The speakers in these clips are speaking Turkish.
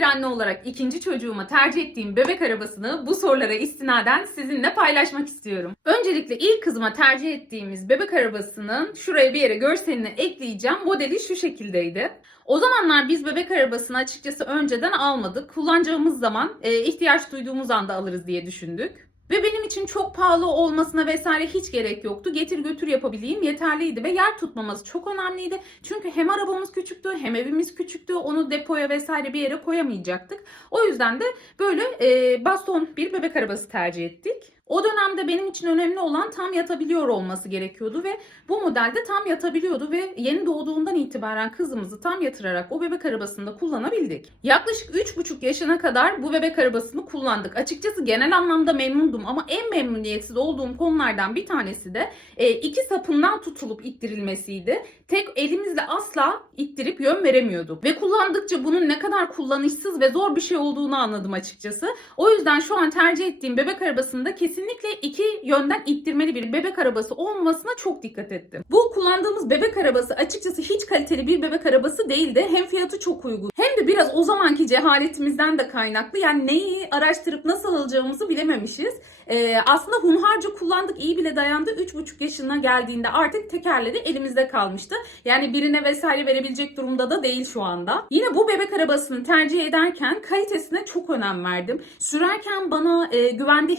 bir anne olarak ikinci çocuğuma tercih ettiğim bebek arabasını bu sorulara istinaden sizinle paylaşmak istiyorum. Öncelikle ilk kızıma tercih ettiğimiz bebek arabasının şuraya bir yere görselini ekleyeceğim. Modeli şu şekildeydi. O zamanlar biz bebek arabasını açıkçası önceden almadık. Kullanacağımız zaman e, ihtiyaç duyduğumuz anda alırız diye düşündük. Ve benim için çok pahalı olmasına vesaire hiç gerek yoktu. Getir götür yapabileyim yeterliydi ve yer tutmaması çok önemliydi. Çünkü hem arabamız küçüktü hem evimiz küçüktü. Onu depoya vesaire bir yere koyamayacaktık. O yüzden de böyle e, baston bir bebek arabası tercih ettik. O dönemde benim için önemli olan tam yatabiliyor olması gerekiyordu ve bu modelde tam yatabiliyordu ve yeni doğduğundan itibaren kızımızı tam yatırarak o bebek arabasında kullanabildik. Yaklaşık 3,5 yaşına kadar bu bebek arabasını kullandık. Açıkçası genel anlamda memnundum ama en memnuniyetsiz olduğum konulardan bir tanesi de e, iki sapından tutulup ittirilmesiydi. Tek elimizle asla ittirip yön veremiyorduk. Ve kullandıkça bunun ne kadar kullanışsız ve zor bir şey olduğunu anladım açıkçası. O yüzden şu an tercih ettiğim bebek arabasında kesinlikle iki yönden ittirmeli bir bebek arabası olmasına çok dikkat ettim. Bu kullandığımız bebek arabası açıkçası hiç kaliteli bir bebek arabası değildi. Hem fiyatı çok uygun hem de biraz o zamanki cehaletimizden de kaynaklı. Yani neyi araştırıp nasıl alacağımızı bilememişiz. Ee, aslında hunharca kullandık iyi bile dayandı. 3,5 yaşına geldiğinde artık tekerleri elimizde kalmıştı. Yani birine vesaire verebilecek durumda da değil şu anda. Yine bu bebek arabasını tercih ederken kalitesine çok önem verdim. Sürerken bana e, güvende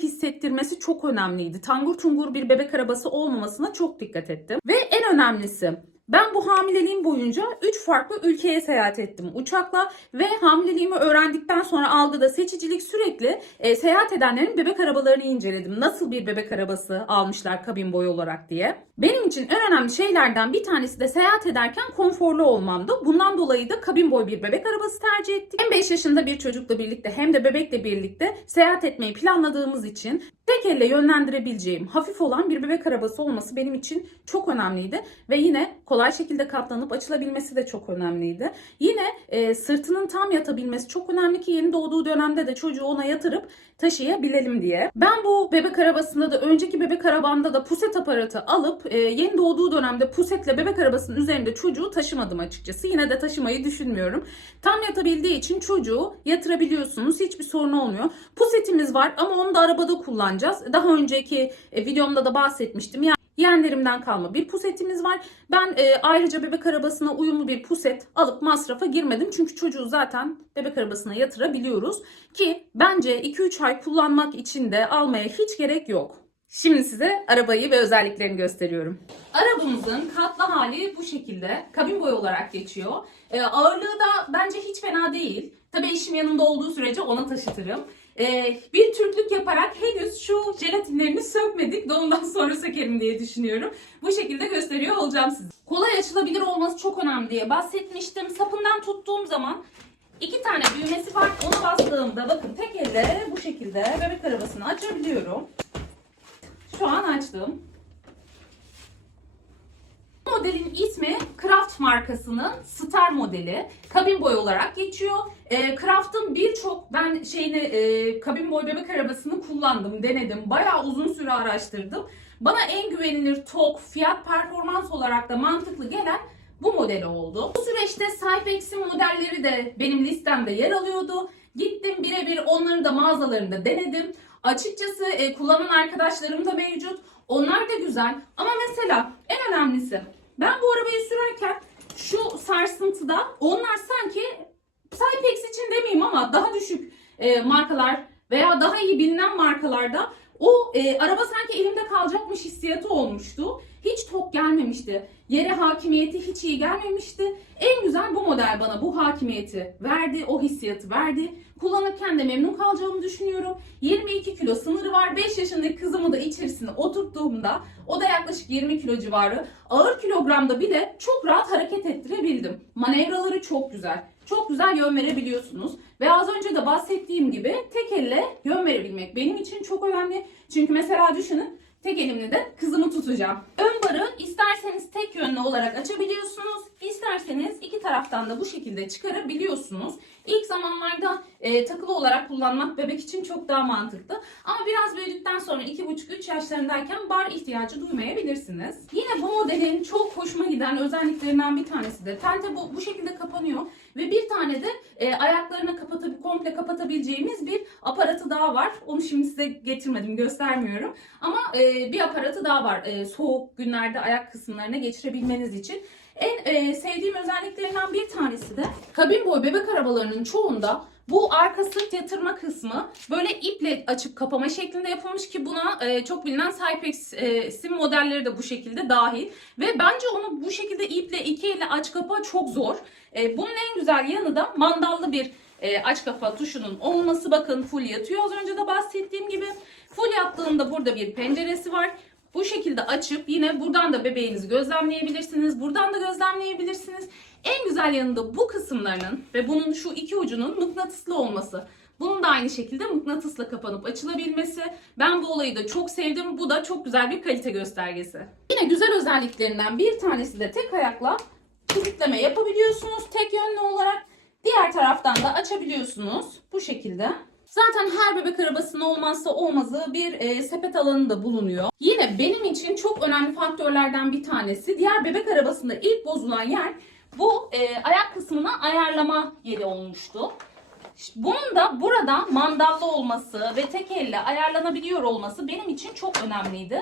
hissettirmesi çok önemliydi. Tangur tungur bir bebek arabası olmamasına çok dikkat ettim. Ve en önemlisi ben bu hamileliğim boyunca 3 farklı ülkeye seyahat ettim uçakla ve hamileliğimi öğrendikten sonra algıda seçicilik sürekli e, seyahat edenlerin bebek arabalarını inceledim. Nasıl bir bebek arabası almışlar kabin boyu olarak diye. Benim için en önemli şeylerden bir tanesi de seyahat ederken konforlu olmamdı. Bundan dolayı da kabin boy bir bebek arabası tercih ettik. Hem 5 yaşında bir çocukla birlikte hem de bebekle birlikte seyahat etmeyi planladığımız için tek elle yönlendirebileceğim hafif olan bir bebek arabası olması benim için çok önemliydi. Ve yine kolay şekilde katlanıp açılabilmesi de çok önemliydi. Yine e, sırtının tam yatabilmesi çok önemli ki yeni doğduğu dönemde de çocuğu ona yatırıp taşıyabilelim diye. Ben bu bebek arabasında da önceki bebek arabamda da puset aparatı alıp e, yeni doğduğu dönemde pusetle bebek arabasının üzerinde çocuğu taşımadım açıkçası. Yine de taşımayı düşünmüyorum. Tam yatabildiği için çocuğu yatırabiliyorsunuz. Hiçbir sorun olmuyor. Pusetimiz var ama onu da arabada kullanacağız. Daha önceki e, videomda da bahsetmiştim. Yani Yeğenlerimden kalma bir pusetimiz var. Ben e, ayrıca bebek arabasına uyumlu bir puset alıp masrafa girmedim. Çünkü çocuğu zaten bebek arabasına yatırabiliyoruz. Ki bence 2-3 ay kullanmak için de almaya hiç gerek yok. Şimdi size arabayı ve özelliklerini gösteriyorum. Arabamızın katlı hali bu şekilde. Kabin boyu olarak geçiyor. E, ağırlığı da bence hiç fena değil. Tabii eşim yanımda olduğu sürece ona taşıtırım. Ee, bir Türklük yaparak henüz şu jelatinlerini sökmedik. Doğumdan sonra sökerim diye düşünüyorum. Bu şekilde gösteriyor olacağım size. Kolay açılabilir olması çok önemli diye bahsetmiştim. Sapından tuttuğum zaman iki tane düğmesi var. Onu bastığımda bakın tek elle bu şekilde bebek arabasını açabiliyorum. Şu an açtım. Modelin ismi Craft markasının Star modeli. Kabin boy olarak geçiyor. E, Craft'ın birçok ben şeyini e, kabin boy bebek arabasını kullandım, denedim. Bayağı uzun süre araştırdım. Bana en güvenilir tok, fiyat performans olarak da mantıklı gelen bu model oldu. Bu süreçte Cypex'in modelleri de benim listemde yer alıyordu. Gittim birebir onların da mağazalarında denedim. Açıkçası e, kullanan arkadaşlarım da mevcut. Onlar da güzel. Ama mesela en önemlisi ben bu arabayı sarsıntıda onlar sanki Cypex için demeyeyim ama daha düşük e, markalar veya daha iyi bilinen markalarda o e, araba sanki elimde kalacakmış hissiyatı olmuştu. Hiç tok gelmemişti. Yere hakimiyeti hiç iyi gelmemişti. En güzel bu model bana bu hakimiyeti verdi, o hissiyatı verdi. Kullanırken de memnun kalacağımı düşünüyorum. 22 kilo sınırı var. 5 yaşındaki kızımı da içerisine oturttuğumda o da yaklaşık 20 kilo civarı. Ağır kilogramda bile çok rahat hareket ettirebildim. Manevraları çok güzel. Çok güzel yön verebiliyorsunuz. Ve az önce de bahsettiğim gibi tek elle yön verebilmek benim için çok önemli. Çünkü mesela düşünün tek elimle de kızımı tutacağım. Ön barı isterseniz tek yönlü olarak açabiliyorsunuz. isterseniz iki taraftan da bu şekilde çıkarabiliyorsunuz. İlk zamanlarda e, takılı olarak kullanmak bebek için çok daha mantıklı. Ama biraz büyüdükten sonra 2,5-3 yaşlarındayken bar ihtiyacı duymayabilirsiniz. Yine bu modelin çok hoşuma giden özelliklerinden bir tanesi de tente bu, bu şekilde kapanıyor. Ve bir tane de e, ayaklarına kapatab komple kapatabileceğimiz bir aparatı daha var. Onu şimdi size getirmedim göstermiyorum. Ama e, bir aparatı daha var. E, soğuk günlerde ayak kısımlarına geçirebilmeniz için. En e, sevdiğim özelliklerinden bir tanesi de kabin boy bebek arabalarının çoğunda bu arka sırt yatırma kısmı böyle iple açıp kapama şeklinde yapılmış ki buna e, çok bilinen Cypex e, modelleri de bu şekilde dahil. Ve bence onu bu şekilde iple iki elle aç kapa çok zor. E, bunun en güzel yanı da mandallı bir e, aç kapa tuşunun olması. Bakın full yatıyor az önce de bahsettiğim gibi. Full yattığında burada bir penceresi var. Bu şekilde açıp yine buradan da bebeğinizi gözlemleyebilirsiniz. Buradan da gözlemleyebilirsiniz. En güzel yanı da bu kısımlarının ve bunun şu iki ucunun mıknatıslı olması. Bunun da aynı şekilde mıknatısla kapanıp açılabilmesi. Ben bu olayı da çok sevdim. Bu da çok güzel bir kalite göstergesi. Yine güzel özelliklerinden bir tanesi de tek ayakla kilitleme yapabiliyorsunuz tek yönlü olarak. Diğer taraftan da açabiliyorsunuz bu şekilde. Zaten her bebek arabasının olmazsa olmazı bir e, sepet alanı da bulunuyor. Yine benim için çok önemli faktörlerden bir tanesi diğer bebek arabasında ilk bozulan yer bu e, ayak kısmına ayarlama yeri olmuştu. Bunun da burada mandallı olması ve tek elle ayarlanabiliyor olması benim için çok önemliydi.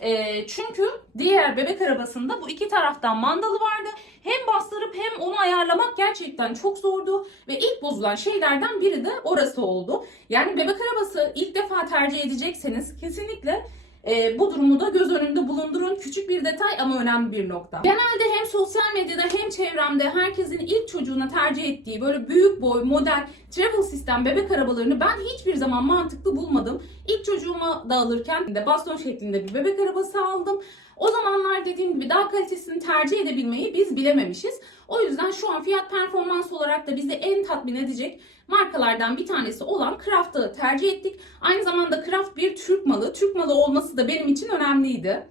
E, çünkü diğer bebek arabasında bu iki taraftan mandalı vardı. Hem bastırıp hem onu ayarlamak gerçekten çok zordu. Ve ilk bozulan şeylerden biri de orası oldu. Yani bebek arabası ilk defa tercih edecekseniz kesinlikle e, bu durumu da göz önünde bulundurun. Küçük bir detay ama önemli bir nokta. Genelde hem sosyal medyada hem çevremde herkesin ilk çocuğuna tercih ettiği böyle büyük boy, model, travel sistem bebek arabalarını ben hiçbir zaman mantıklı bulmadım. İlk çocuğuma da alırken de baston şeklinde bir bebek arabası aldım. O zamanlar dediğim gibi daha kalitesini tercih edebilmeyi biz bilememişiz. O yüzden şu an fiyat performans olarak da bizi en tatmin edecek markalardan bir tanesi olan Craft'ı tercih ettik. Aynı zamanda Craft bir Türk malı. Türk malı olması da benim için önemliydi.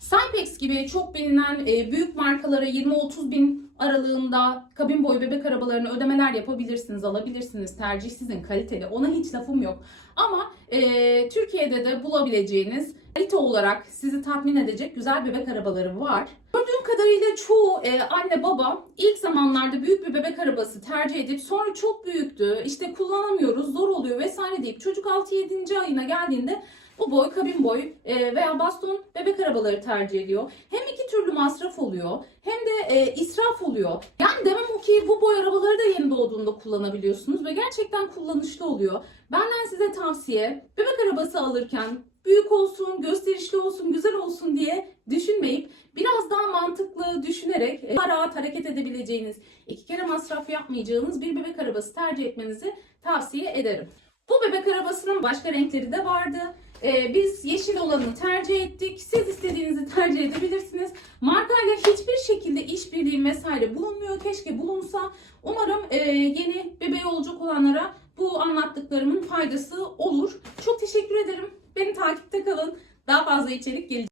Cypex gibi çok bilinen e, büyük markalara 20-30 bin aralığında kabin boyu bebek arabalarına ödemeler yapabilirsiniz, alabilirsiniz. Tercih sizin kaliteli. Ona hiç lafım yok. Ama e, Türkiye'de de bulabileceğiniz kalite olarak sizi tatmin edecek güzel bebek arabaları var. Gördüğüm kadarıyla çoğu e, anne baba ilk zamanlarda büyük bir bebek arabası tercih edip sonra çok büyüktü, işte kullanamıyoruz, zor oluyor vesaire deyip çocuk 6-7. ayına geldiğinde bu boy, kabin boy veya baston bebek arabaları tercih ediyor. Hem iki türlü masraf oluyor hem de e, israf oluyor. Yani demem ki bu boy arabaları da yeni doğduğunda kullanabiliyorsunuz ve gerçekten kullanışlı oluyor. Benden size tavsiye bebek arabası alırken büyük olsun, gösterişli olsun, güzel olsun diye düşünmeyip biraz daha mantıklı düşünerek e, daha rahat hareket edebileceğiniz, iki kere masraf yapmayacağınız bir bebek arabası tercih etmenizi tavsiye ederim. Bu bebek arabasının başka renkleri de vardı. Ee, biz yeşil olanı tercih ettik. Siz istediğinizi tercih edebilirsiniz. Markayla hiçbir şekilde işbirliği vesaire bulunmuyor. Keşke bulunsa. Umarım e, yeni bebeği olacak olanlara bu anlattıklarımın faydası olur. Çok teşekkür ederim. Beni takipte kalın. Daha fazla içerik gelecek.